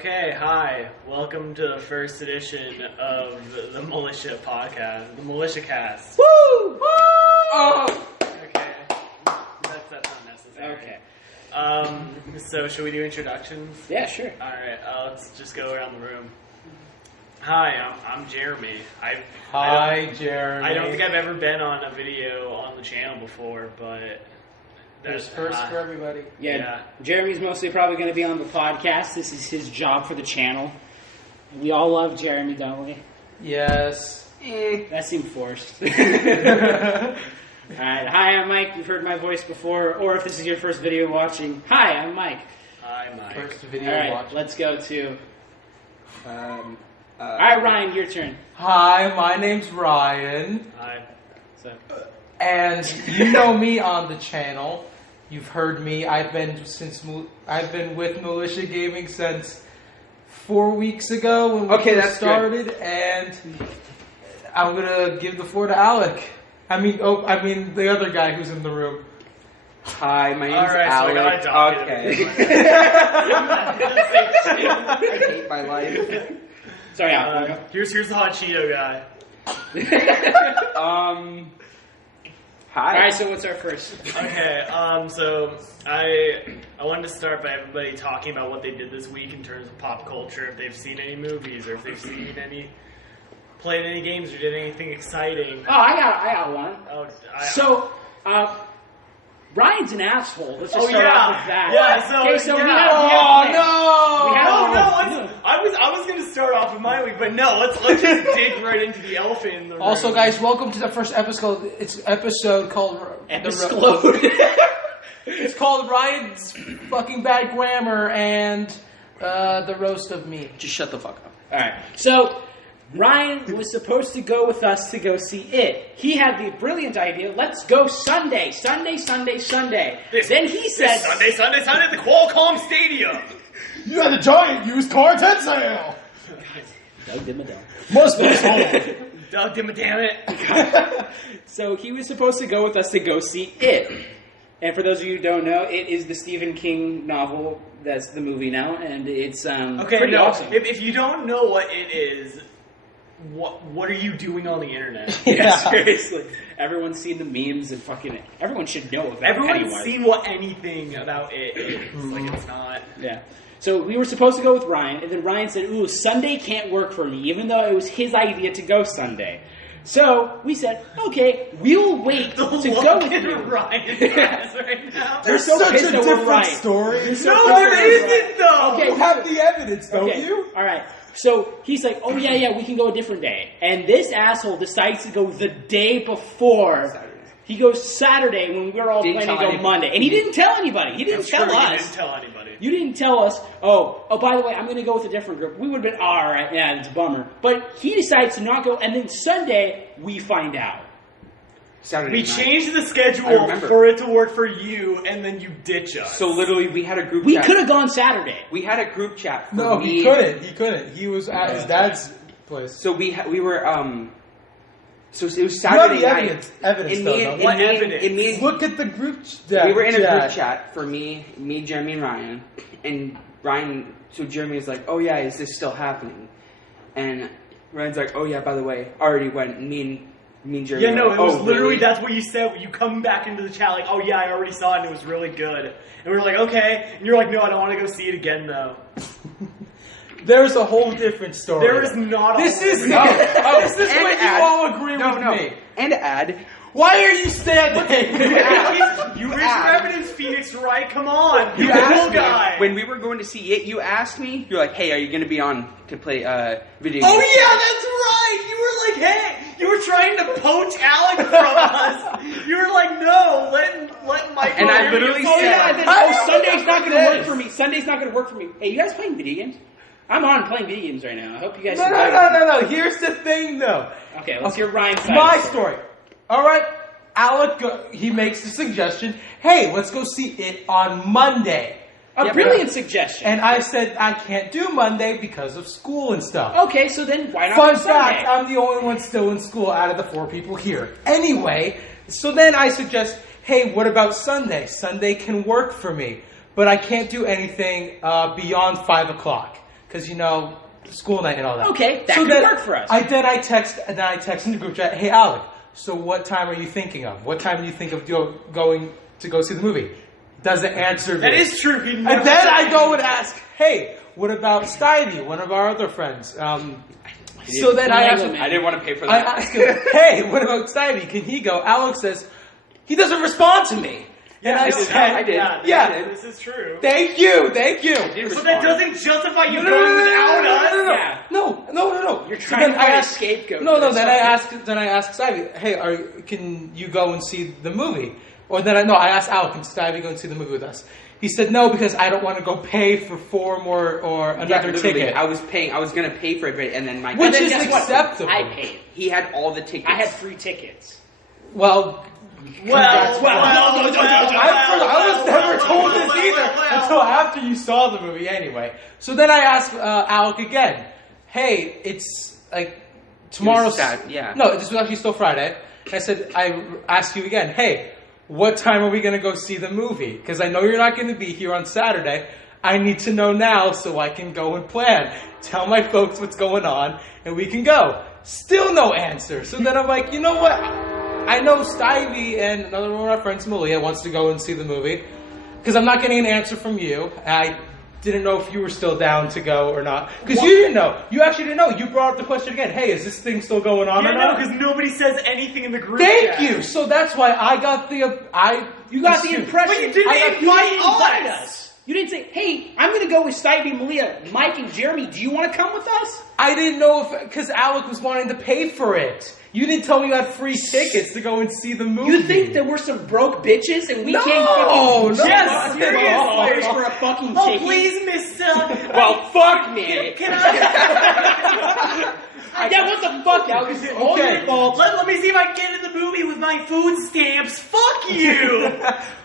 Okay, hi. Welcome to the first edition of the Militia Podcast, the Militia Cast. Woo! Woo! Oh! Okay. That's not necessary. Okay. So should we do introductions? Yeah, sure. Alright, let's just go around the room. Hi, I'm Jeremy. Hi, Jeremy. I don't think I've ever been on a video on the channel before, but... There's first for everybody. Yeah, Jeremy's mostly probably going to be on the podcast. This is his job for the channel. We all love Jeremy, don't we? Yes. That seemed forced. Alright, hi, I'm Mike. You've heard my voice before, or if this is your first video watching, hi, I'm Mike. Hi, Mike. First video Alright, watching. let's go to... Alright, Ryan, your turn. Hi, my name's Ryan. Hi. So, And you know me on the channel. You've heard me. I've been with Militia Gaming since 4 weeks ago when we first started, and I'm gonna give the floor to Alec. I mean the other guy who's in the room. Hi, my name's So Alec. okay. I hate my life. sorry, Alec. Here's the hot Cheeto guy. Hi. Alright, so what's our first? Okay, so I wanted to start by everybody talking about what they did this week in terms of pop culture, if they've seen any movies, or if they've played any games, or did anything exciting. Oh, I got one. Oh, So, Ryan's an asshole. Let's just Oh, start yeah. off with that. Yeah, so- okay, so yeah. we have Oh no! I was gonna start off with my week, but no, let's just dig right into the elephant in the room. Also, guys, welcome to the first episode. It's episode called It's called Ryan's fucking bad grammar and the roast of me. Just shut the fuck up. Alright, so Ryan was supposed to go with us to go see it. He had the brilliant idea, let's go Sunday. Then he said... This Sunday at the Qualcomm Stadium. You had a giant used car tent sale. Doug Dimmadome. Must be sold. Doug, damn it. So he was supposed to go with us to go see it. And for those of you who don't know, it is the Stephen King novel that's the movie now, and it's pretty awesome. If you don't know what it is, what are you doing on the internet? Yeah, seriously. Everyone's seen the memes and fucking... Everyone should know about Everyone's Pennywise. seen what anything about it is. Like, it's not... Yeah. So we were supposed to go with Ryan, and then Ryan said, ooh, Sunday can't work for me, even though it was his idea to go Sunday. So we said, okay, we'll wait to go with you. Ryan has right now. They're so such pissed a that we're different right. story. No, there isn't, though! Okay. You have the evidence, don't you? All right. So he's like, oh, yeah, we can go a different day. And this asshole decides to go the day before. Saturday. He goes Saturday when we're all Didn't planning to tell go anybody. Monday. And he didn't tell anybody. He didn't tell us. You didn't tell anybody. You didn't tell us, oh, by the way, I'm going to go with a different group. We would have been, all right, yeah, it's a bummer. But he decides to not go, and then Sunday, we find out. Saturday We night. changed the I schedule remember. for it to work for you, and then you ditch us. So literally, we had a group We chat. could have gone Saturday. We had a group chat. For No, me. he couldn't. He was at his dad's place. So we were So it was You have Saturday the night. evidence, And though. me don't and- you? What and me and- evidence? and me and- Look at the group chat. We were in a group chat for me, Jeremy, and Ryan. And Ryan, so Jeremy was like, oh yeah, is this still happening? And Ryan's like, oh yeah, by the way, I already went. And me and Jeremy Yeah, no, were it like, was oh, literally, really? that's what you said. You come back into the chat like, oh yeah, I already saw it and it was really good. And we were like, okay. And you're like, no, I don't want to go see it again though. There's a whole different story. There is not a This whole is different- this is and when you add- all agree No, with no. me. And add, Why are you standing? You raised your evidence, Phoenix, right? Come on. you You're a cool asked me, guy. when we were going to see it, you asked me, you're like, hey, are you going to be on to play video games? Oh yeah, that's right. You were like, hey, you were trying to poach Alec from us. You were like, no, let Mike. And I literally Oh, said, yeah, and then, I oh, know Sunday's not going to this. work for me. Sunday's not going to work for me. Hey, you guys playing video games? I'm on playing video games right now. I hope you guys... No. Here's the thing, though. Okay, let's hear Ryan's side. My of the story. All right. Alec, he makes the suggestion, hey, let's go see it on Monday. A brilliant suggestion. And I said, I can't do Monday because of school and stuff. Okay, so then why not Fun go Sunday? fact, I'm the only one still in school out of the 4 people here. Anyway, so then I suggest, hey, what about Sunday? Sunday can work for me, but I can't do anything beyond 5 o'clock. because school night and all that. Okay, that could work for us. Then I text in the group chat, hey Alec, so what time are you thinking of? What time do you think of going to go see the movie? Doesn't answer me. That is true. And then I go and ask, hey, what about Stevie, one of our other friends? So then I asked him, I didn't want to pay for that. I asked him, hey, what about Stevie? Can he go? Alex says, he doesn't respond to me. And I said, I did. Yeah. This is true. Thank you. But that doesn't justify you going without us. No. You're trying to find a scapegoat. No. Then I asked Stevie, hey, can you go and see the movie? Or I asked Alec, can Stevie go and see the movie with us? He said no because I don't want to go pay for 4 more or another ticket. I was going to pay for it, and then which is acceptable. I paid. He had all the tickets. I had 3 tickets. Well, no. I was never told this either until after you saw the movie anyway. So then I asked Alec again, hey, it's like tomorrow's... No, this was actually still Friday. I asked you again, hey, what time are we going to go see the movie? Because I know you're not going to be here on Saturday. I need to know now so I can go and plan. Tell my folks what's going on, and we can go. Still no answer. So then I'm like, you know what? I know Stevie and another one of our friends, Malia, wants to go and see the movie. Because I'm not getting an answer from you. I didn't know if you were still down to go or not. Because you didn't know. You actually didn't know. You brought up the question again. Hey, is this thing still going on or not? because nobody says anything in the group Thank chat. you. So that's why I got the... You got the impression... But you didn't invite us. You didn't say, hey, I'm going to go with Stevie, Malia, Mike, and Jeremy. Do you want to come with us? I didn't know if... Because Alec was wanting to pay for it. You didn't tell me you had free tickets to go and see the movie. You think that we're some broke bitches and we can't Yes, $$10 for a fucking ticket? Oh, please, mister. Well, fuck me. Can I... Yeah, what the fuck, Alex? It's all your fault. Let me see if I can get in the movie with my food stamps. Fuck you.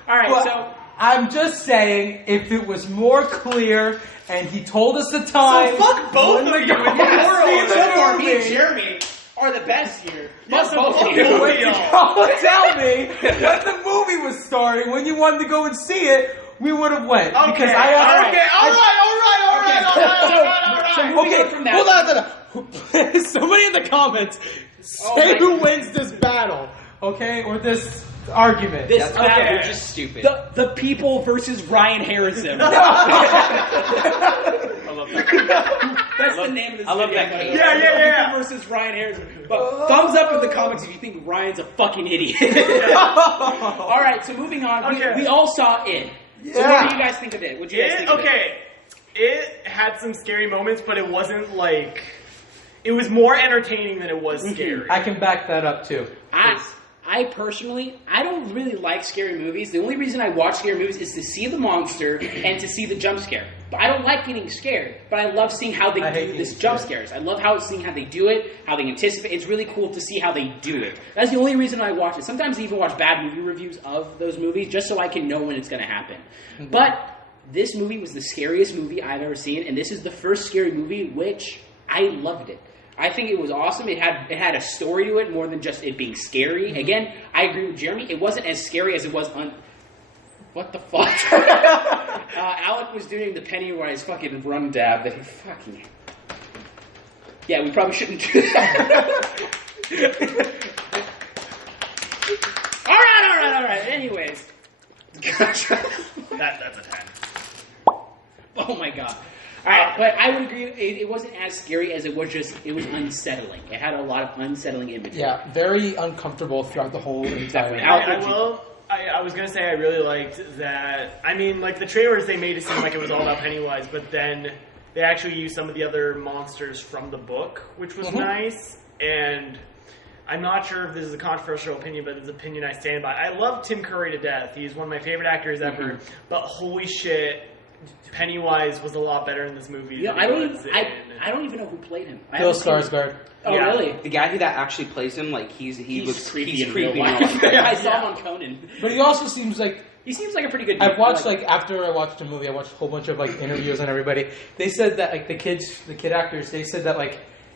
All right, so... I'm just saying, if it was more clear and he told us the time... So fuck both of you. Me and Jeremy are the best here. Yes, both of you. Tell me when the movie was starting, when you wanted to go and see it, we would have went. Okay, Because moving on from that. Hold on. Somebody in the comments say who wins this battle, okay? Or this argument. This battle. You're just stupid. The people versus Ryan Harazim. I love that. That's the name of this video. I love that game. Yeah. People versus Ryan Harazim. But thumbs up in the comments if you think Ryan's a fucking idiot. All right, so moving on. Okay. We all saw it. So what do you guys think of it? What do you guys think of it? Okay. It had some scary moments, but it wasn't like... It was more entertaining than it was scary. I can back that up too. I personally, I don't really like scary movies. The only reason I watch scary movies is to see the monster and to see the jump scare. But I don't like getting scared. But I love seeing how they do this jump scares. I love seeing how they do it, how they anticipate. It's really cool to see how they do it. That's the only reason I watch it. Sometimes I even watch bad movie reviews of those movies just so I can know when it's going to happen. Mm-hmm. But this movie was the scariest movie I've ever seen, and this is the first scary movie which I loved it. I think it was awesome. It had a story to it more than just it being scary. Mm-hmm. Again, I agree with Jeremy. It wasn't as scary as it was what the fuck? Alec was doing the Pennywise fucking run dab that he fucking... Yeah, we probably shouldn't do that. All right. Anyways. That's a 10. Oh my god. Alright, but I would agree, it wasn't as scary as it was unsettling. It had a lot of unsettling imagery. Yeah, very uncomfortable throughout the whole entire... I was going to say I really liked that. I mean, like, the trailers, they made it seem like it was all about Pennywise, but then they actually used some of the other monsters from the book, which was nice. And I'm not sure if this is a controversial opinion, but it's an opinion I stand by. I love Tim Curry to death. He's one of my favorite actors ever. But holy shit, Pennywise was a lot better in this movie. Yeah, I don't even know who played him. Bill Skarsgård. Oh, yeah. Really? The guy that actually plays him, like, he looks creepy in real life. I saw him on Conan. But he also seems like... He seems like a pretty good dude. I've watched, after I watched the movie, I watched a whole bunch of, interviews on everybody. They said that, the kid actors, they said that,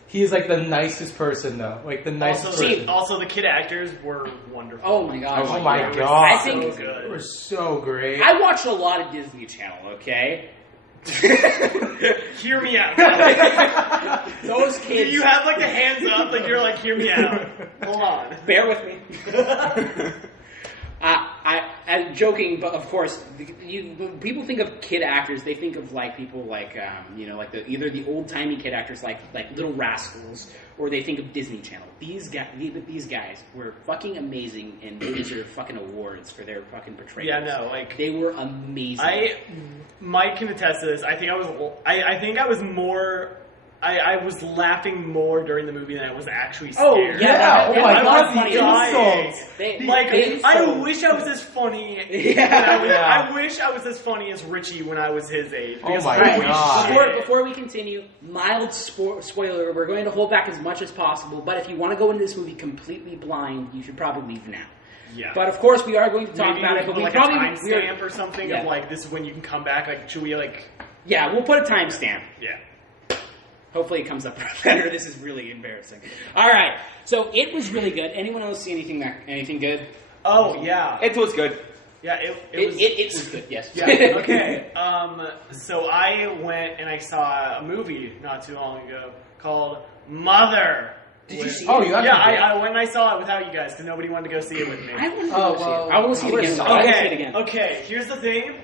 he is, the nicest person, though. The nicest person. Also, the kid actors were wonderful. Oh, my God. Oh, my God. I think so good. They were so great. I watched a lot of Disney Channel, okay? Hear me out. Those kids. You have like the hands up, like you're like, hear me out. Hold on. Bear with me. I'm joking, but of course, when people think of kid actors, they think of like people like like either the old timey kid actors like Little Rascals, or they think of Disney Channel. These guys were fucking amazing, and they deserve fucking awards for their fucking portrayals. Yeah, no, like they were amazing. Mike can attest to this. I think I was more. I was laughing more during the movie than I was actually scared. Oh yeah! Oh my God, funny. the insults. I wish I was as funny. I wish I was as funny as Richie when I was his age. Oh my God! Before we continue, mild spoiler. We're going to hold back as much as possible. But if you want to go into this movie completely blind, you should probably leave now. Yeah. But of course, we are going to talk about it. But we like probably a timestamp or something of like this is when you can come back. Like, should we like? Yeah, we'll put a timestamp. Yeah. Hopefully it comes up better. This is really embarrassing. All right, so it was really good. Anyone else see anything good? Oh yeah, It was good. yeah. It was good. Yes. Yeah. Okay. So I went and I saw a movie not too long ago called Mother. Did you see Oh, it? you actually Yeah, I went and I saw it without you guys because nobody wanted to go see it with me. I want to go see it. I will see it again. Okay. I will see it again. Okay. Here's the thing.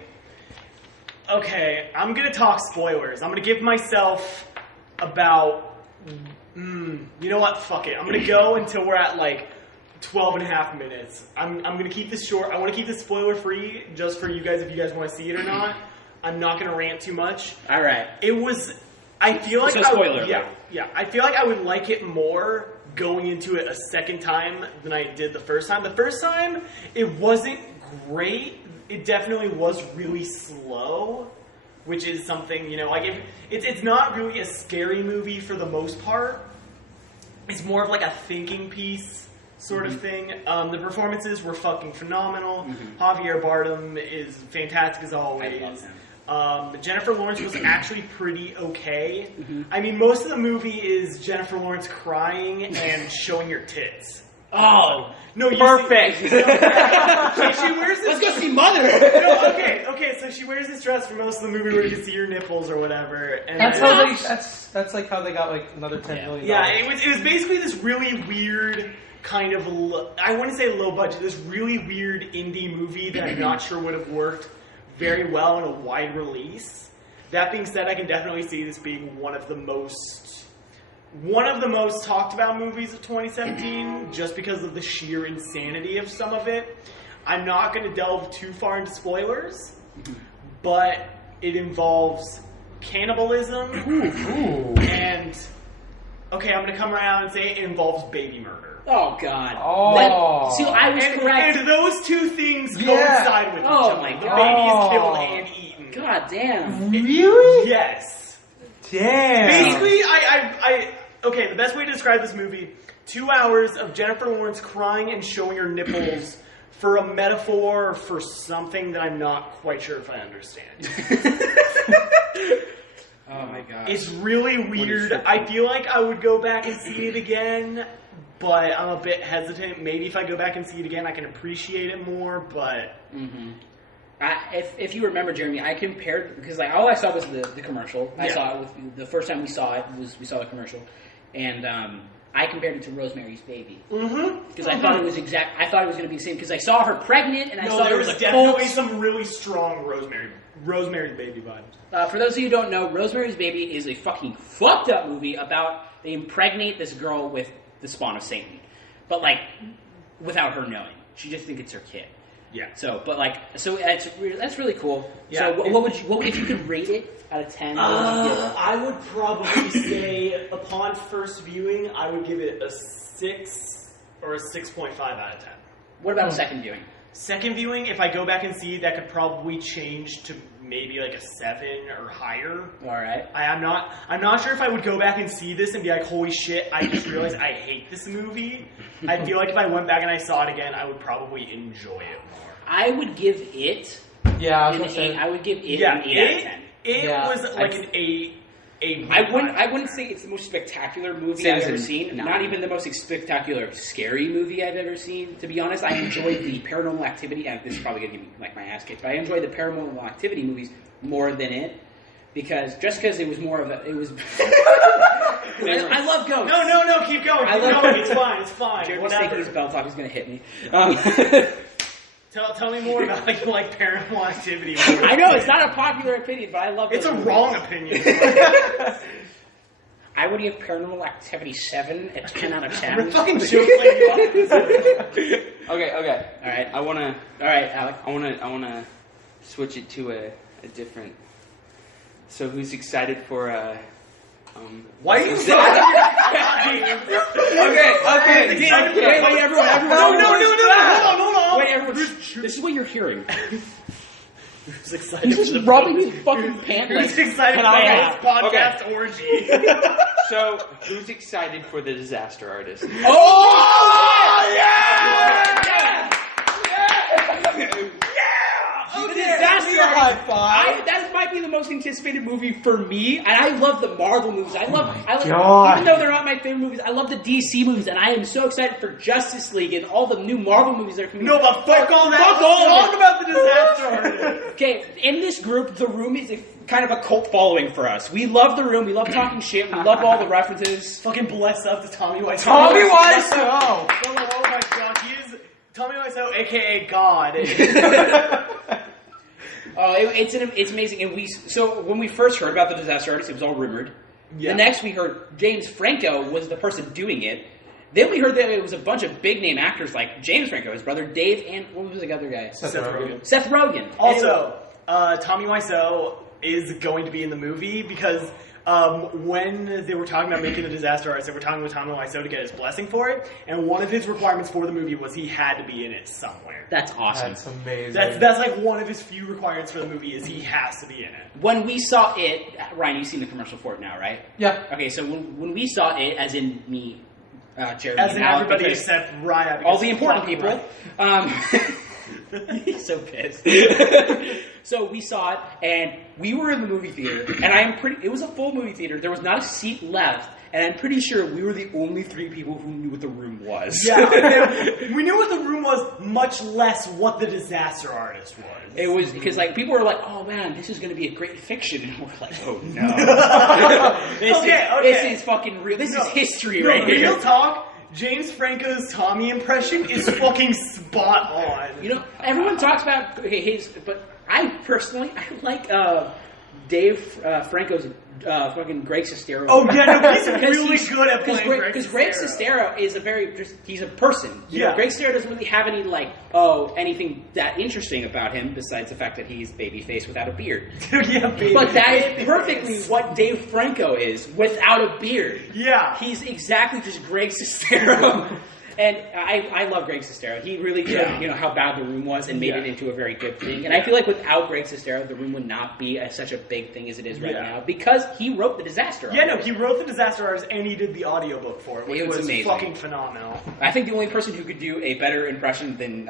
Okay, I'm gonna talk spoilers. I'm gonna give myself about. You know what? Fuck it. I'm gonna go until we're at like 12 and a half minutes. I'm gonna keep this short. I want to keep this spoiler free just for you guys if you guys want to see it or not. I'm not gonna rant too much. All right. It was. I feel like So spoiler. yeah. I feel like I would like it more going into it a second time than I did the first time. The first time it wasn't great. It definitely was really slow, which is something, like if it's not really a scary movie for the most part. It's more of like a thinking piece sort of thing. The performances were fucking phenomenal. Javier Bardem is fantastic as always. I love him. Jennifer Lawrence was actually pretty okay. I mean, most of the movie is Jennifer Lawrence crying and showing her tits. Oh, no! perfect. She wears this. Let's go see Mother. No, okay. So she wears this dress for most of the movie where you can see her nipples or whatever. And that's like how they got like another $10 million. Yeah, it was basically this really weird kind of I wouldn't say low budget. This really weird indie movie that I'm not sure would have worked very well in a wide release. That being said, I can definitely see this being one of the most talked about movies of 2017 just because of the sheer insanity of some of it. I'm not going to delve too far into spoilers, but it involves cannibalism and okay, I'm going to come around and say it involves baby murder. Oh God! Oh, see, I was correct. And those two things coincide with each other. My The God! baby is killed and eaten. God damn! really? Yes. Damn. Basically, okay, the best way to describe this movie, 2 hours of Jennifer Lawrence crying and showing her nipples for a metaphor for something that I'm not quite sure if I understand. Oh my God! It's really weird. I feel like I would go back and see it again, but I'm a bit hesitant. Maybe if I go back and see it again, I can appreciate it more, but... If you remember, Jeremy, I compared, because like all I saw was the commercial. I saw it with the first time we saw it we saw the commercial, and I compared it to Rosemary's Baby because I thought it was I thought it was going to be the same because I saw her pregnant and I saw there was definitely some really strong Rosemary's Baby vibes. For those of you who don't know, Rosemary's Baby is a fucking fucked up movie about they impregnate this girl with the spawn of Satan, but like without her knowing. She just thinks it's her kid. Yeah. So that's really cool. Yeah. So what if you could rate it out of 10? What would you give it? I would probably say, upon first viewing, I would give it a 6 or a 6.5 out of 10. What about a second viewing? Second viewing, if I go back and see, that could probably change to maybe like a 7 or higher. All right. I'm not sure if I would go back and see this and be like, holy shit, I just realized I hate this movie. I feel like if I went back and I saw it again, I would probably enjoy it more. I would give it Yeah, an 8. I would give it an 8 out of 10. It was like an 8. I wouldn't say it's the most spectacular movie I've ever seen. Not even the most spectacular scary movie I've ever seen. To be honest, I enjoyed the Paranormal Activity. And this is probably gonna give me like my ass kicked, but I enjoyed the Paranormal Activity movies more than it. Because it was more of a, it was. I love ghosts. No, keep going. Keep going. It's fine. Jared was taking his belt off. He's gonna hit me. Tell me more about like you like Paranormal Activity. I know it's not a popular opinion, but I love. It's a wrong opinion. I would give Paranormal Activity 7 a 10 out of 10. We're fucking joking. Okay. All right. All right, Alec. I wanna switch it to a different. So who's excited for Why are you so Okay. Wait, everyone. No. Hold on. Wait, everyone. This is what you're hearing. Who's excited This is rubbing his fucking pants. Who's excited for this podcast orgy? So who's excited for the Disaster Artist? Oh! Yeah! The Disaster Artist. That might be the most anticipated movie for me, and I love the Marvel movies. I love even though they're not my favorite movies, I love the DC movies, and I am so excited for Justice League and all the new Marvel movies that are coming. No, but fuck all that. Talk about the Disaster Artist. Okay, in this group, The Room is kind of a cult following for us. We love The Room. We love talking shit. We love all the references. Fucking bless up to Tommy Wiseau. Tommy Wiseau! Oh my god, he is Tommy Wiseau, aka God. It's amazing. And so when we first heard about the Disaster Artist, it was all rumored. Yeah. The next we heard James Franco was the person doing it. Then we heard that it was a bunch of big name actors like James Franco, his brother Dave, and what was the other guy? Seth Rogen. Seth Rogen. Also, Tommy Wiseau is going to be in the movie because when they were talking about making the Disaster Artist, they were talking with Tommy Wiseau to get his blessing for it, and one of his requirements for the movie was he had to be in it somewhere. That's awesome. That's amazing. That's like one of his few requirements for the movie is he has to be in it. When we saw it, Ryan, you've seen the commercial for it now, right? Yeah. Okay, so when we saw it, as in me, Jeremy, as in Alec, everybody except Raya, all the important people. He's so pissed. So we saw it, and we were in the movie theater, and it was a full movie theater. There was not a seat left, and I'm pretty sure we were the only 3 people who knew what the room was. Yeah, we knew what the room was, much less what the Disaster Artist was. It was because people were like, "Oh man, this is going to be a great fiction," and we're like, "Oh no, this is fucking real. This is history right here." Real talk. James Franco's Tommy impression is fucking spot on. You know, everyone talks about his, but I personally like Dave Franco's fucking Greg Sestero. Oh yeah, no, he's really good at playing Greg Sestero. Because Greg Sestero is he's a person. You know, Greg Sestero doesn't really have any anything that interesting about him besides the fact that he's babyface without a beard. But that is perfectly what Dave Franco is without a beard. Yeah, he's exactly just Greg Sestero. And I love Greg Sestero. He really showed how bad The Room was and made it into a very good thing. And I feel like without Greg Sestero, The Room would not be such a big thing as it is right now because he wrote the Disaster Artist. Yeah, no, he wrote the Disaster Artist and he did the audiobook for it, which was amazing. Fucking phenomenal. I think the only person who could do a better impression than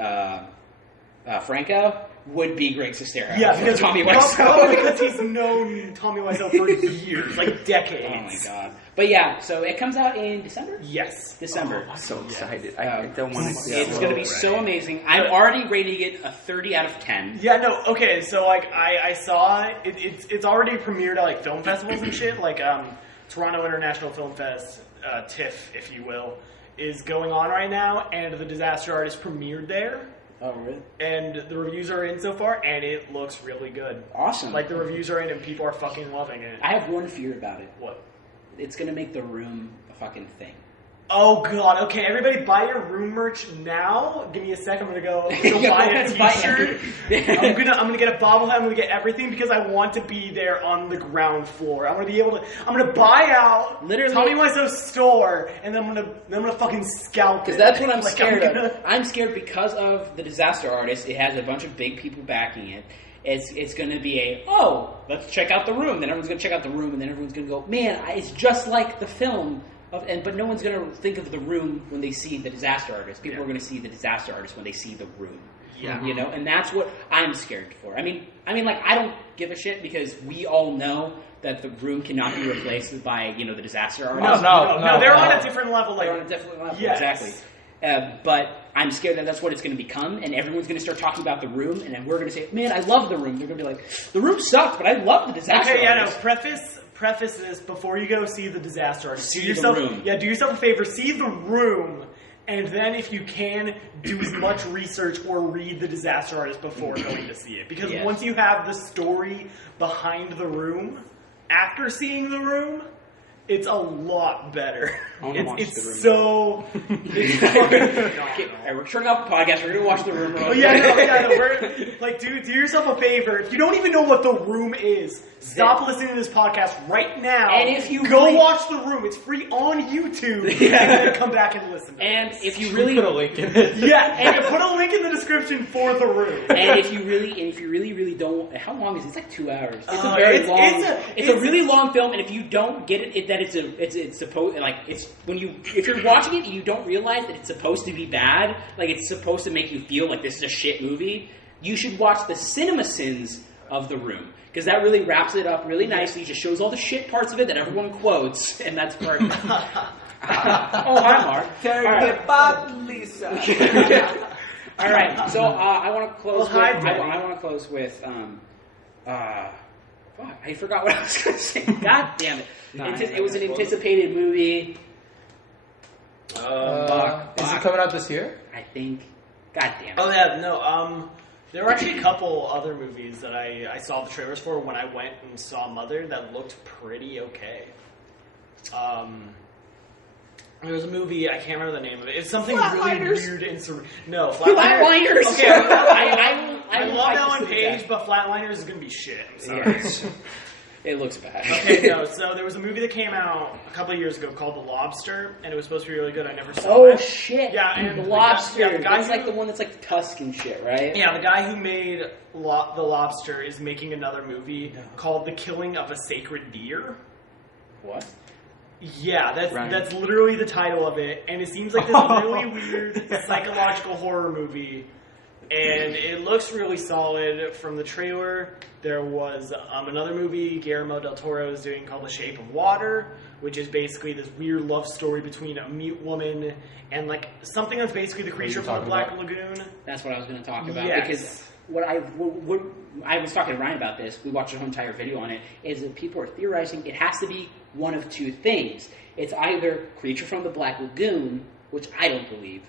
Franco would be Greg Sestero. Yeah, because Tommy Wiseau. Probably because he's known Tommy Wiseau for years, like decades. Oh my god. But yeah, so it comes out in December? Yes. December. Oh, I'm so excited. I don't want to see it. It's going to be so amazing. I'm already rating it a 30 out of 10. Yeah, no, okay, so I saw it. It's already premiered at film festivals and shit, Toronto International Film Fest, TIFF, if you will, is going on right now, and the Disaster Artist premiered there. Oh, really? And the reviews are in so far, and it looks really good. Awesome. The reviews are in, and people are fucking loving it. I have one fear about it. What? It's going to make The Room a fucking thing. Oh, God. Okay, everybody buy your Room merch now. Give me a sec. I'm going to go buy a t-shirt. I'm gonna get a bobblehead. I'm going to get everything because I want to be there on the ground floor. I'm going to be able to... I'm going to buy out Tommy Wiseau's store, and then I'm going to fucking scalp it. Because that's what I'm scared of. I'm scared because of the Disaster Artist. It has a bunch of big people backing it. It's going to be let's check out The Room. Then everyone's going to check out The Room, and then everyone's going to go, man, it's just like the film. But no one's going to think of The Room when they see the Disaster Artist. People are going to see the Disaster Artist when they see The Room. Yeah. You know, and that's what I'm scared for. I mean, I don't give a shit because we all know that The Room cannot be replaced by, the Disaster Artist. No, they're on a different level. They're on a different level, yes. exactly. But I'm scared that that's what it's going to become, and everyone's going to start talking about The Room, and then we're going to say, man, I love The Room. They're going to be like, The Room sucked, but I love The Disaster Okay, Artist. Preface this before you go see The Disaster Artist. See The Room. Yeah, do yourself a favor. See The Room, and then if you can, do as much research or read The Disaster Artist before going to see it. Because once you have the story behind The Room, after seeing The Room, it's a lot better. It's so... It's fucking... We're turning off the podcast. We're going to watch The Room. We're, do yourself a favor. If you don't even know what The Room is, stop listening to this podcast right now. And if you go watch The Room, it's free on YouTube. And then come back and listen to And this. if you really... Put a link in it. Yeah, and put a link in the description for The Room. And if you really don't... How long is it? It's like 2 hours. It's a very long... It's a really long film, and if you don't get it that it's supposed... Like, it's... If you're watching it and you don't realize that it's supposed to be bad, like it's supposed to make you feel like this is a shit movie, you should watch the cinema sins of The Room. Because that really wraps it up really nicely. It just shows all the shit parts of it that everyone quotes, and that's perfect. Oh, hi, Mark. Lisa. All right, so I want to close. Well, I want to close with. Fuck, I forgot what I was going to say. God damn it! It was an anticipated movie. Is it coming out this year? I think. God damn it! Oh yeah, no. There were actually a couple other movies that I saw the trailers for when I went and saw Mother that looked pretty okay. There was a movie, I can't remember the name of it. It's something really weird and no, Flatliners. Okay, I love like Ellen Page, that. but Flatliners is gonna be shit. I'm sorry. Yeah. It looks bad. Okay, no. So there was a movie that came out a couple of years ago called The Lobster, and it was supposed to be really good. I never saw it. Oh shit! Yeah, and The Lobster. the guy that's like the one that's like Tusk and shit, right? Yeah, the guy who made The Lobster is making another movie called The Killing of a Sacred Deer. What? Yeah, that's literally the title of it, and it seems like this really weird psychological horror movie, and it looks really solid from the trailer. There was another movie Guillermo del Toro is doing called The Shape of Water, which is basically this weird love story between a mute woman and like something that's basically the creature from the Black Lagoon. That's what I was going to talk about Yes. because I was talking to Ryan about this. We watched a whole entire video on it. Is that people are theorizing it has to be one of two things. It's either Creature from the Black Lagoon, which I don't believe,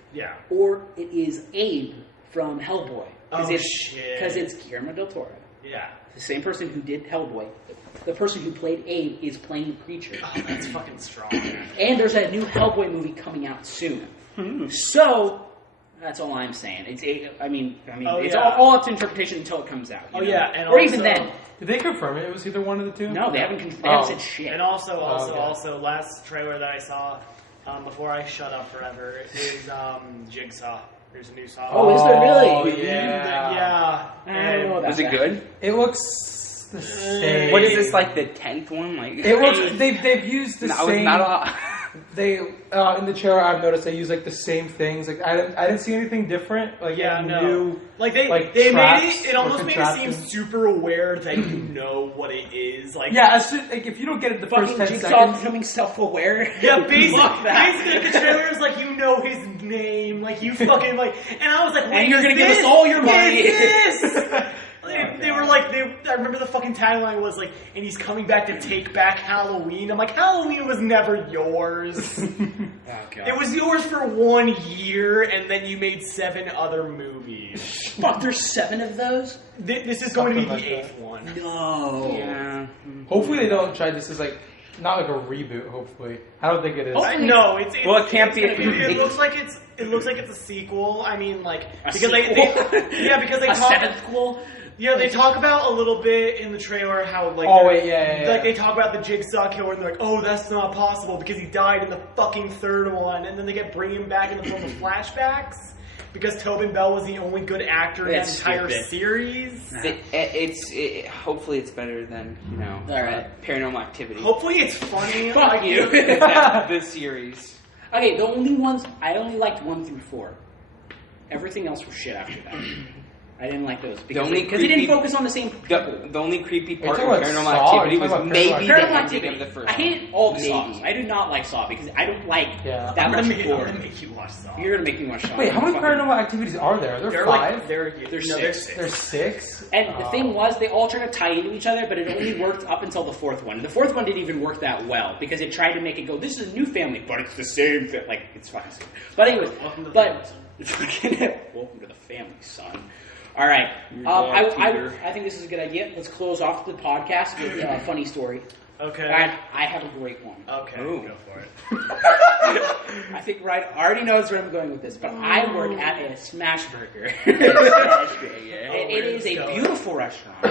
or it is Abe from Hellboy. Because it's Guillermo del Toro. Yeah. The same person who did Hellboy. The person who played Abe is playing the creature. Oh, that's fucking strong. And there's a new Hellboy movie coming out soon. So that's all I'm saying. It's all up to interpretation until it comes out. And or even then. Did they confirm it? It was either one of the two? No, they haven't said shit. And also, last trailer that I saw before I shut up forever is Jigsaw. There's a new song. Oh, is there really? Yeah. I don't know about Was it good? It looks the same. What is this, like the 10th one? Like it looks. They've used the same. Not a lot. They in the trailer I've noticed they use like the same things. Like I didn't see anything different. Like new. Like they made it. It almost made it seem super aware that you know what it is. Like if you don't get it the first 10 Jigsaw seconds, becoming self-aware. Yeah, basically the trailer is like you know his name, like you fucking like, and I was like, and you're gonna give us all your money. They were like, I remember the fucking tagline was like, and he's coming back to take back Halloween. I'm like, Halloween was never yours. God. It was yours for 1 year, and then you made 7 other movies. Fuck, there's 7 of those? This is going to be the 8th one. No. Yeah. Hopefully they don't try this as like not like a reboot. Hopefully, I don't think it is. No, it's well, it can't be. It looks like it's a sequel. I mean, like because they because they a talk, 7th. Yeah, they talk about a little bit in the trailer how like like they talk about the Jigsaw killer and they're like, oh, that's not possible because he died in the fucking 3rd one, and then they bring him back in the form of flashbacks because Tobin Bell was the only good actor in the entire series. Hopefully it's better than all right. Paranormal Activity. Hopefully it's funny. Fuck you. This series. Okay, the only ones I only liked 1 through 4. Everything else was shit after that. I didn't like those The only because it didn't focus on the same people. The only creepy part of talking about Paranormal Saw? Activity You're was talking about maybe the Paranormal ending Activity. of the first I one. hated all the Maybe. Saws. I do not like Saw because I don't like that I'm much gonna gore. make you watch Saw. You're gonna make me watch Saw. Wait, how many Fucking- Paranormal Activities are there? Are there 5? There's six. There's 6? And the thing was, they all tried to tie into each other, but it only worked up until the 4th one. The 4th one didn't even work that well because it tried to make it go, this is a new family, but it's the same thing. Like, it's fucking stupid. But anyways, welcome to the family, son. All right. I think this is a good idea. Let's close off the podcast with a funny story. Okay. I have a great one. Okay, Ooh. go for it. I think Ryan already knows where I'm going with this, but I work at a Smash Burger. It is a beautiful restaurant.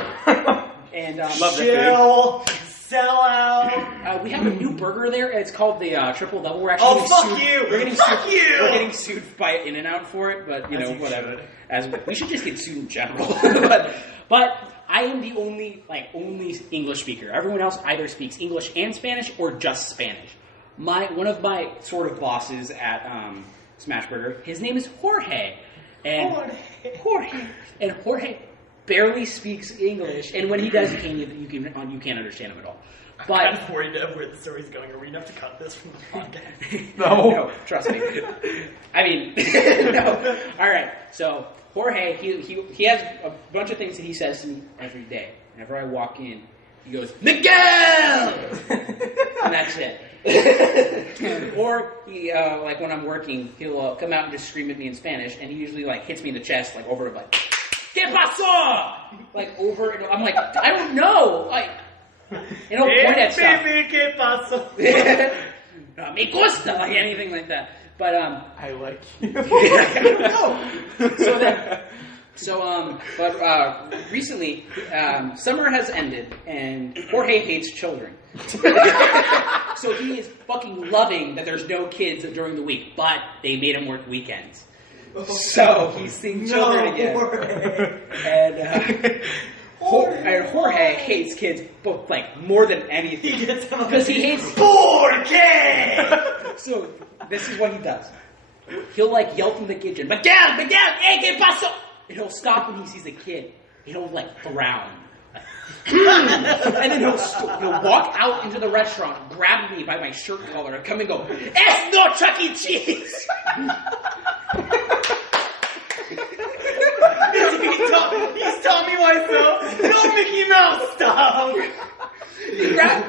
And Chill. Sell out. we have a new burger there. It's called the Triple Double. We're actually getting fuck sued. you! We're getting Fuck sued. you! We're getting sued by In-N-Out for it, but you As know you whatever. should. As we should just get sued in general. but I am the only English speaker. Everyone else either speaks English and Spanish or just Spanish. One of my sort of bosses at Smash Burger, his name is Jorge, and Jorge barely speaks English, and when he does, you can't understand him at all. But I'm kind of worried of where the story's going. Are we going to have to cut this from the podcast? No, trust me. I mean, no. All right. So Jorge, he has a bunch of things that he says to me every day. Whenever I walk in, he goes, Miguel! And that's it. Or he, like when I'm working, he'll come out and just scream at me in Spanish, and he usually like hits me in the chest, like over, like, ¿Qué pasó? Like over, and I'm like, I don't know, like. And he'll point at stuff. ¿Qué pasó? Me gusta, like anything like that. But I like you. I don't know. But recently, summer has ended, and Jorge hates children. So he is fucking loving that there's no kids during the week, but they made him work weekends. So he's seeing children again. And Jorge hates kids, but like more than anything, because he hates. So this is what he does. He'll like yell from the kitchen, Miguel, hey, ¿qué pasó? And he'll stop when he sees a kid. And he'll like frown, and then he'll walk out into the restaurant, grab me by my shirt collar, and come and go. Es no Chuck E. Cheese. He's Tommy Wiseau. No Mickey Mouse stuff.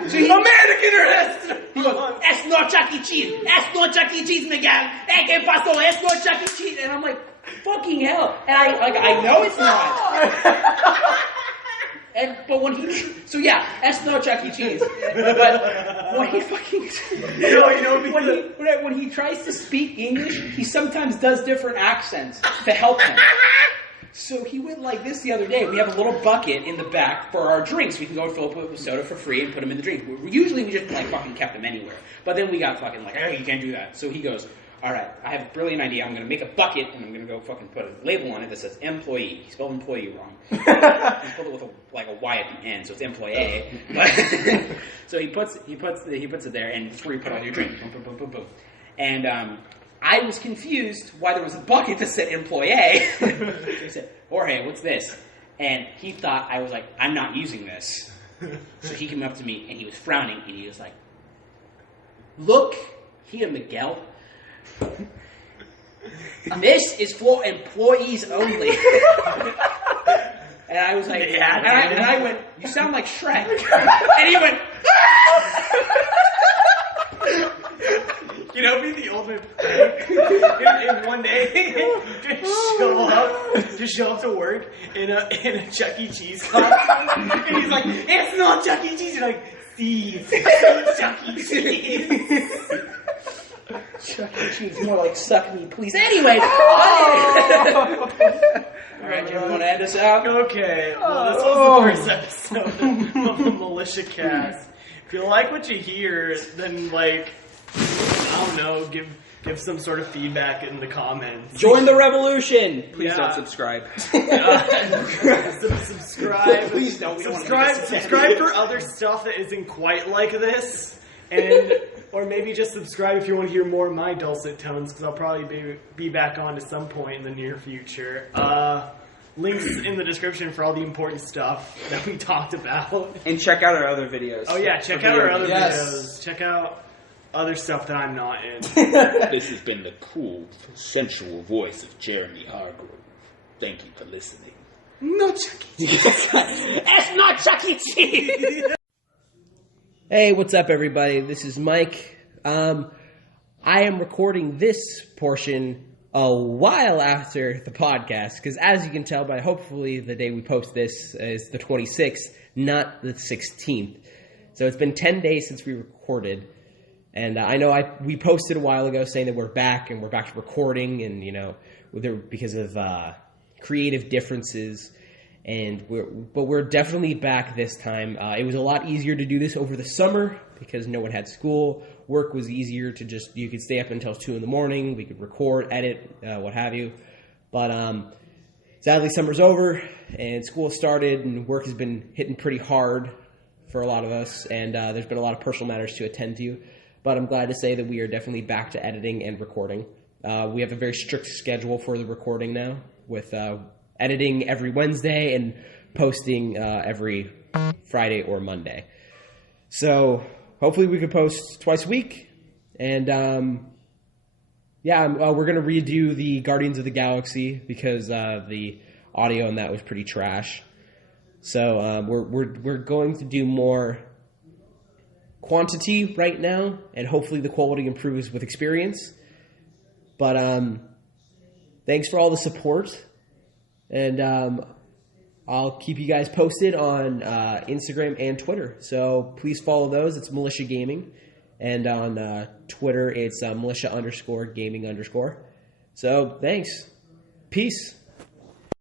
American restaurant. He goes, es no Chuck E. Cheese. Es no Chuck E. Cheese, Miguel. Hey, ¿qué pasó? Es no Chuck E. Cheese. And I'm like, fucking hell. And I know it's not. But when he, so yeah, es no Chuck E. Cheese. But when he fucking, when he tries to speak English, he sometimes does different accents to help him. So he went like this the other day. We have a little bucket in the back for our drinks. We can go fill up with soda for free and put them in the drink. Usually we just like fucking kept them anywhere. But then we got fucking like, hey, you can't do that. So he goes, all right, I have a brilliant idea. I'm going to make a bucket and I'm going to go fucking put a label on it that says employee. He spelled employee wrong. He spelled it with a Y at the end, so it's employee. But so he puts it there, and it's where you put all your drink. Boom, boom, boom, boom, boom. And I was confused why there was a bucket that said employee. So he said, Jorge, what's this? And he thought I was like, I'm not using this. So he came up to me and he was frowning and he was like, look here, Miguel. This is for employees only. And I was like, and I went, you sound like Shrek. And he went, you know, be the ultimate prank. In one day, just show up to work in a Chuck E. Cheese costume, and he's like, "It's not Chuck E. Cheese." You're like, "Steve, it's Chuck E. Cheese." Chuck E. Cheese, more like suck me, please. Anyway. All right, Jim, you want to end us out? Okay. Well, this was the first episode of the Militia Cast. If you like what you hear, then like, I don't know, give some sort of feedback in the comments. Join the revolution. Please don't subscribe. Subscribe. Please don't. Subscribe for other stuff that isn't quite like this, or maybe just subscribe if you want to hear more of my dulcet tones, because I'll probably be back on at some point in the near future. links in the description for all the important stuff that we talked about. And check out our other videos. Oh yeah, check out our other videos. Check out other stuff that I'm not in. This has been the cool, sensual voice of Jeremy Hargrove. Thank you for listening. No Chuck E. Cheese. It's not Chuck E. Cheese! Hey, what's up, everybody? This is Mike. I am recording this portion a while after the podcast, because as you can tell by hopefully the day we post this is the 26th, not the 16th. So it's been 10 days since we recorded, and I know we posted a while ago saying that we're back and we're back to recording, and because of creative differences, and we're definitely back this time. It was a lot easier to do this over the summer because no one had school. Work was easier to you could stay up until 2 a.m. We could record, edit, what have you. But sadly, summer's over and school started, and work has been hitting pretty hard for a lot of us. And there's been a lot of personal matters to attend to. But I'm glad to say that we are definitely back to editing and recording. We have a very strict schedule for the recording now, with editing every Wednesday and posting every Friday or Monday. So hopefully we could post twice a week. And we're going to redo the Guardians of the Galaxy because the audio on that was pretty trash. So we're going to do more quantity right now, and hopefully the quality improves with experience. But thanks for all the support. And I'll keep you guys posted on Instagram and Twitter. So please follow those. It's Militia Gaming. And on Twitter, it's Militia_gaming_. So thanks. Peace.